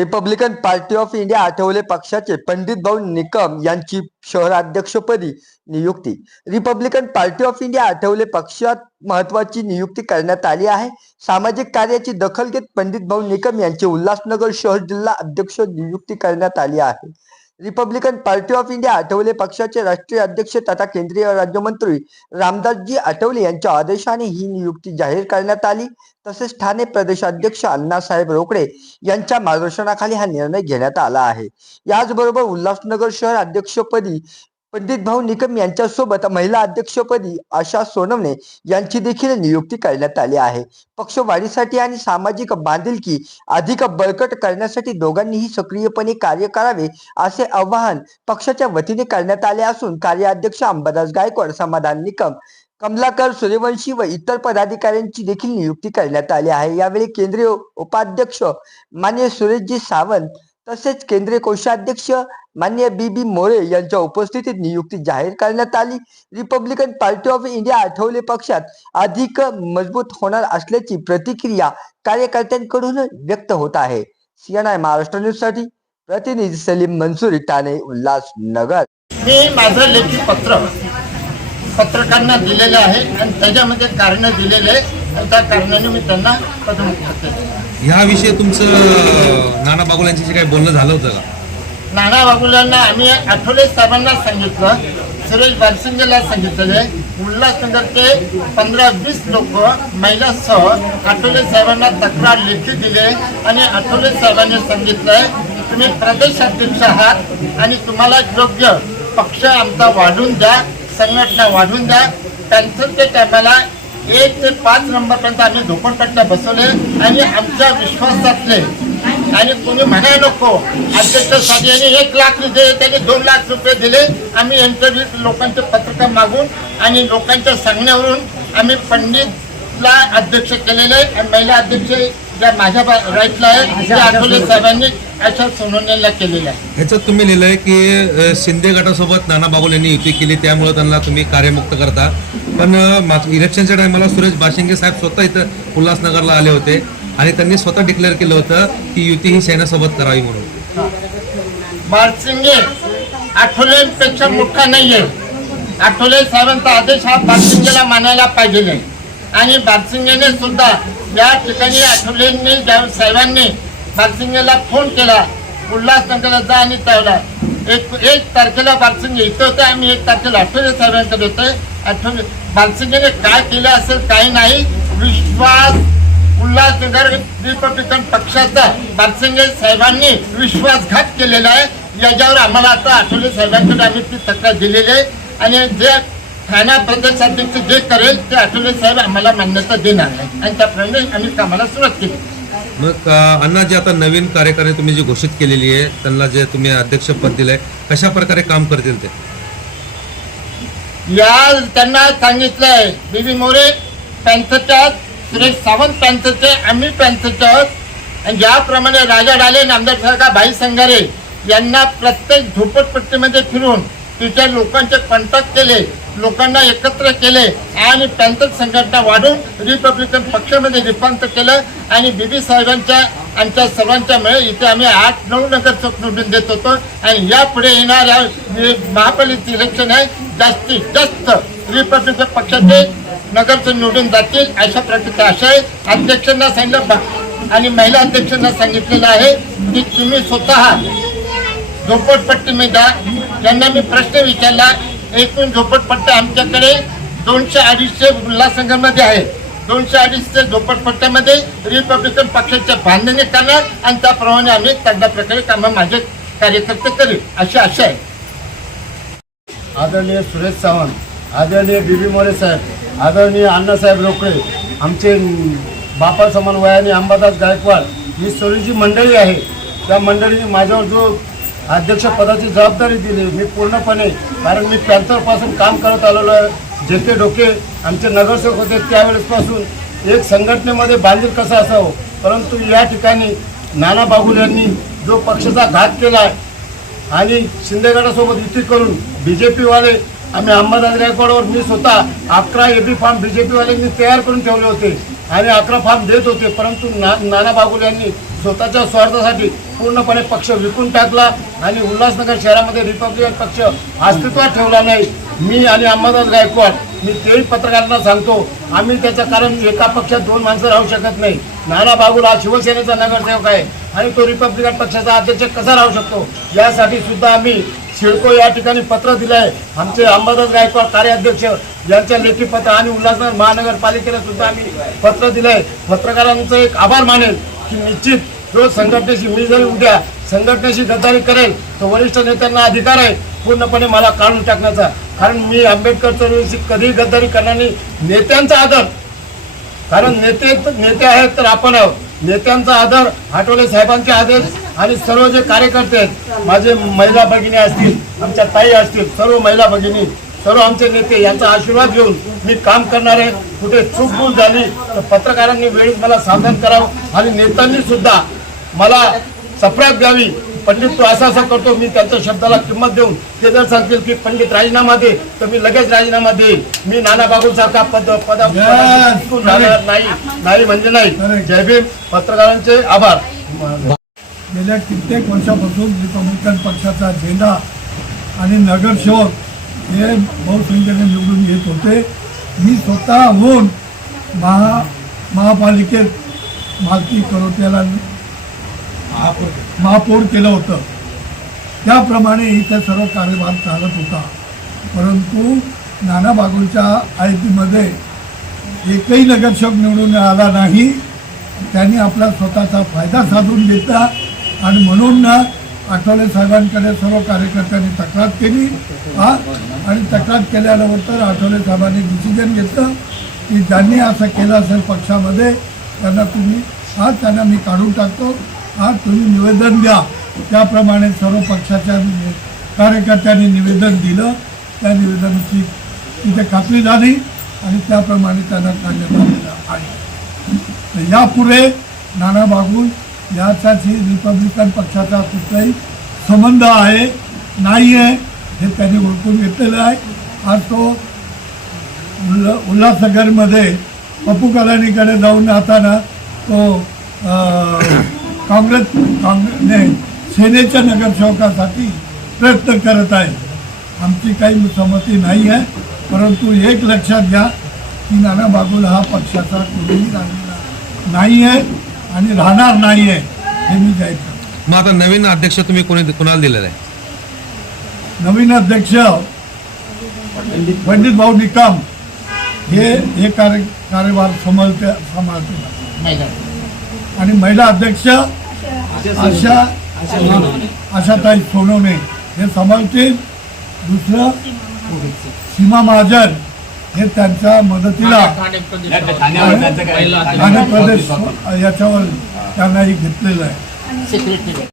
Republican party of India Athawale पक्षाचे पंडित भाऊ निकम यांची शहराध्यक्षपदी नियुक्ती। Republican party of India Athawale पक्षात महत्वाची नियुक्ती करण्यात आली आहे। सामाजिक कार्याची दखल घेत पंडित भाऊ निकम यांची उल्हासनगर शहर जिल्हा अध्यक्ष नियुक्ती करण्यात आली आहे। Republican party of India Athawale पक्षाचे राष्ट्रीय अध्यक्ष तथा केंद्रीय राज्यमंत्री रामदासजी आठवले यांच्या आदेशाने ही नियुक्ती जाहीर करण्यात आली। तसेच ठाणे प्रदेशाध्यक्ष अण्णासाहेब रोकडे यांच्या मार्गदर्शनाखाली हा निर्णय घेण्यात आला आहे। याचबरोबर उल्हासनगर शहर अध्यक्षपदी पंडित भाऊ निकम यांच्यासोबत महिला अध्यक्षपदी आशा सोनवणे यांची देखील नियुक्ती करण्यात आली आहे। पक्ष वाढीसाठी आणि सामाजिक बांधिलकी अधिक बळकट करण्यासाठी दोघांनीही सक्रियपणे कार्य करावे असे आवाहन पक्षाच्या वतीने करण्यात आले असून कार्याध्यक्ष अंबादास गायकवाड, समाधान निकम, कमलाकर सूर्यवंशी व इतर पदाधिकाऱ्यांची देखील नियुक्ती करण्यात आली आहे। यावेळी केंद्रीय उपाध्यक्ष माननीय सुरेशजी सावंत तसेच केंद्रीय कोषाध्यक्ष माननीय बी मोरे यांच्या उपस्थितीत नियुक्ती जाहीर करण्यात आली। Republican party of India Athawale पक्षात अधिक मजबूत होणार असल्याची प्रतिक्रिया कार्यकर्त्यांकडून व्यक्त होत आहे। CNI महाराष्ट्र न्यूज साठी प्रतिनिधी सलीम मंसूरी, ठाणे, उल्हासनगर। मी माझं लेखी पत्र पत्रकारांना दिलेलं आहे आणि त्याच्यामध्ये कारण दिलेले आणि त्या कारणाने मी त्यांना पदमुक्त केले। ह्याविषयी तुमचं नाना बागुल यांच्याशी काही बोलणं झालं होतं का? नाना बागुलांना आम्ही आठवले साहेबांना सांगितलं, सुरेश बारसिंगेला सांगितलेले, उल्हासनगरचे 15-20 लोक महिलासह आठवले साहेबांना तक्रार लेखी दिले आणि आठवले साहेबांनी सांगितलंय तुम्ही प्रदेशाध्यक्ष आहात आणि तुम्हाला योग्य पक्ष आमचा वाढून द्या, संघटना वाढून द्या। त्यांचं ते टायमाला 1 ते 5 नंबरपर्यंत आम्ही झोपडपट्ट्या बसवले आणि आमच्या विश्वासातले आणि कोणी म्हणाय नको अध्यक्षासाठी 1 लाख दिले, त्याने 2 लाख रुपये दिले। आम्ही इंटरव्ह्यू लोकांचे पत्रकार मागून आणि लोकांच्या सांगण्यावरून आम्ही पंडितला अध्यक्ष केलेले आणि महिला अध्यक्ष ज्या माझ्या राईटला आहे त्या आठवले साहेबांनी आशा सोनवणेला केलेलं आहे। ह्याच्यात तुम्ही लिहिलंय की शिंदे गटासोबत नाना बागुल यांनी युती केली त्यामुळे त्यांना तुम्ही कार्यमुक्त करता, पण इलेक्शनच्या टायमाला सुरेश बाशिंगे साहेब स्वतः इथं उल्हासनगरला आले होते आणि त्यांनी स्वतः डिक्लेअर केलं होतं की युती ही सेनेसोबत करावी म्हणून। बारसिंगे आठवलेपेक्षा मोठा नाहीये। आठवले साहेबांचा आदेश हा बारसिंगेला मानायला पाहिजे नाही आणि बारसिंगेने सुद्धा या ठिकाणी आठवलेंनी साहेबांनी बारसिंगेला फोन केला उल्हासनगरला जा आणि त्याला 1 तारखेला बारसिंगे इथं होते, आम्ही 1 तारखेला आठवले साहेबांकडे होते। आठवले बारसिंगेने काय केलं असेल काही नाही, विश्वास उल्हासनगर रिपब्लिकन पक्षाचा बारसिंगे साहेबांनी विश्वासघात केलेला आहे। याच्यावर आम्हाला आता आठवले साहेबांकडे आम्ही ती तक्रार दिलेली आहे आणि जे ठाणे प्रदेशाध्यक्ष जे करेल ते आठवले साहेब आम्हाला मान्यता देणार आहे आणि त्याप्रमाणे आम्ही कामाला सुरुवात केली। मग अण्णा जे आता नवीन कार्यकारी तुम्ही जी घोषित केलेली आहे त्यांना जे तुम्ही अध्यक्षपद दिलंय कशा प्रकारे काम करतील ते? त्यांना सांगितलंय बी मोरे पॅन्थरच्या, सुरेश सावंत पॅन्थरचे, आम्ही पॅन्थरचे आहोत आणि ज्याप्रमाणे राजा डाले, नामदार सारखा भाई संघारे यांना प्रत्येक झोपडपट्टीमध्ये फिरून तिच्या लोकांचे कॉन्टॅक्ट केले, लोकांना एकत्र केले आणि पॅन्थर संघटना वाढून रिपब्लिकन पक्षामध्ये रूपांतर केलं आणि बीबी साहेबांच्या आमच्या सर्वांच्या मिळे इथे आम्ही 8-9 नगरसेवक निवडून देत होतो आणि यापुढे येणाऱ्या महापालिकेचे इलेक्शन आहे जास्तीत जास्त रिपब्लिकन पक्षाचे नगरसेवक निवडून जातील अशा प्रकारची आशा आहे। अध्यक्षांना सांगितलं आणि महिला अध्यक्षांना सांगितलेलं आहे की तुम्ही स्वतः झोपडपट्टीमध्ये ज्यांना मी प्रश्न विचारला, एकूण झोपडपट्ट्या आमच्याकडे 200-250 उल्हासनगरमध्ये आहे। 200-250 झोपडपट्ट्यामध्ये रिपब्लिकन पक्षाच्या बांधणी करणार आणि त्याप्रमाणे आम्ही चांगल्या प्रकारे कामं माझे कार्यकर्ते करील अशी आशा आहे। आदरणीय सुरेश सावंत, आदरणीय बी मोरे साहेब, आदरणीय अण्णासाहेब रोकडे, आमचे बापा समान वयाने अंबादास गायकवाड ही सगळी जी मंडळी आहे त्या मंडळीने माझ्यावर जो अध्यक्षपदाची जबाबदारी दिली मी पूर्णपणे, कारण मी पॅन्थरपासून काम करत आलेलो आहे। जेके डोके आमचे नगरसेवक होते त्यावेळेसपासून एक संघटनेमध्ये बांधील कसं असावं, परंतु या ठिकाणी नाना बागुल यांनी जो पक्षाचा घात केला आहे आणि शिंदे गटासोबत युती करून BJP वाले आम्ही अंबादास गायकवाडवर मी स्वतः 11 AB फॉर्म BJP वाल्यांनी तयार करून ठेवले होते आणि 11 फॉर्म देत होते, परंतु नाना बागुल यांनी स्वतःच्या स्वार्थासाठी पूर्णपणे पक्ष विकून टाकला आणि उल्हासनगर शहरामध्ये रिपब्लिकन पक्ष अस्तित्वात ठेवला नाही. मी आणि अंबादास गायकवाड मी तेही पत्रकारांना सांगतो, आम्ही त्याचं कारण एका पक्षात दोन माणसं राहू शकत नाही. नाना बागुल हा शिवसेनेचा नगरसेवक आहे आणि तो रिपब्लिकन पक्षाचा अध्यक्ष कसा राहू शकतो, यासाठी सुद्धा आम्ही सिडको या ठिकाणी पत्र दिलं आहे. आमचे अंबादास गायकवाड कार्याध्यक्ष यांच्या लेखी पत्र आणि उल्हासनगर महानगरपालिकेला सुद्धा आम्ही पत्र दिलं आहे. पत्रकारांचं एक आभार मानेल की निश्चित जो संघटनेशी मी जरी उद्या संघटनेशी गद्दारी करेल तर वरिष्ठ नेत्यांना अधिकार आहे पूर्णपणे मला काढून टाकण्याचा. कारण मी आंबेडकर चळवळीशी कधीही गद्दारी करणार नाही. नेत्यांचा आदर, कारण नेते आहेत तर आपण आहोत. नेत्यांचा आदर, आठवले साहेबांचे आदेश आणि सर्व जे कार्यकर्ते आहेत, माझे महिला भगिनी असतील, आमच्या ताई असतील, सर्व महिला भगिनी, सर्व आमचे नेते यांचा आशीर्वाद घेऊन मी काम करणार आहे. कुठे चूकभूल झाली तर पत्रकारांनी वेळीच मला सावधान करावं आणि नेत्यांनी सुद्धा मला चपराक द्यावी. पंडित तू असं करतो, मी त्यांच्या शब्दाला किंमत देऊन ते जर सांगतील की पंडित राजीनामा दे तर मी लगेच राजीनामा देईन. मी नाना बागुल सारखा नाही म्हणजे नाही. जय भीम. पत्रकारांचे आभार. गेल्या कित्येक वर्षापासून रिपब्लिकन पक्षाचा झेंडा आणि नगरसेवक हे बहुसंख्येने निवडून येत होते. मी स्वतःहून महापालिकेत मालकी करोट्याला महापौर केलं होतं. त्याप्रमाणे इथं सर्व कार्यभार चालत होता. परंतु नाना बागुलच्या आयपीमध्ये एकही नगरसेवक निवडून आला नाही. त्यांनी आपला स्वतःचा फायदा साधून घेतला आणि म्हणून आठवले साहेबांकडे सर्व कार्यकर्त्यांनी तक्रार केली. आणि तक्रार केल्यानंतर आठवले साहेबांनी डिसिजन घेतलं की ज्यांनी असं केलं असेल पक्षामध्ये त्यांना मी काढून टाकतो. तुम्ही निवेदन द्या. त्याप्रमाणे सर्व पक्षाच्या कार्यकर्त्यांनी निवेदन दिलं. त्या निवेदनाची तिथे खात्री झाली आणि त्याप्रमाणे त्यांना काढण्यात आलेलं आहे. तर यापुढे नाना बागुल याच्याशी रिपब्लिकन पक्षाचा कुठलाही संबंध आहे नाही आहे हे त्यांनी ओळखून घेतलेलं आहे. आज तो उल्हासनगरमध्ये पप्पू कलानीकडे जाऊन राहताना तो काँग्रेसने सेनेच्या नगरसेवकासाठी प्रयत्न करत आहे. आमची काही संमती नाही आहे. परंतु एक लक्षात घ्या की नाना बागुल हा पक्षाचा कोणीही राहिलेला नाही आहे आणि राहणार नाही आहे हे मी जाहीर करतो. मग आता नवीन अध्यक्ष तुम्ही कोणाला दिलेला आहे? नवीन अध्यक्ष पंडित भाऊ निकम हे कार्यभार सांभाळते. आणि महिला अध्यक्ष आशाताई सोनवणे हे सांभाळतील. दुसरं सीमा महाजन हे त्यांच्या मदतीला ठाणे प्रदेश याच्यावर त्यांनाही घेतलेलं आहे.